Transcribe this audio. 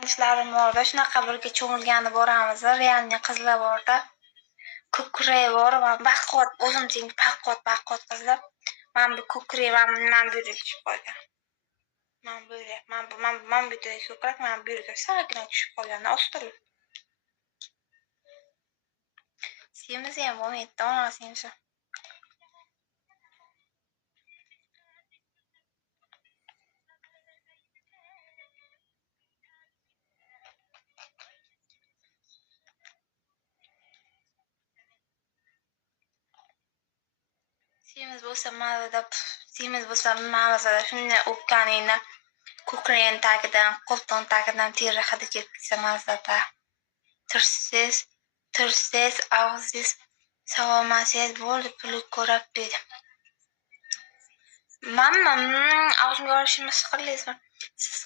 tanishlarim borda, shunaqa birga cho'milgani boramiz. Realniy qizlar borda. Ko'krak bor, baquvvat, o'zimchalik baquvvat qizlar. Men bu ko'krak, men bu yerga tushib qolgan. Men bu yerga ko'krak, men bu yerga sag'gina tushib qolgan, ostilib. Semiz ham bo'lmaydi, onasi ham. Semiz bo'lsa mazada shunday o'pganingni ko'kraging tagidan, qo'ltig'ing tagidan teri hidi kelib ketsa mazada. Tirsiz, og'ziz, savomasangiz bo'ldi, pulni ko'rib berdim. Mamma, og'zimga olishimni siqirlaysizmi? Siz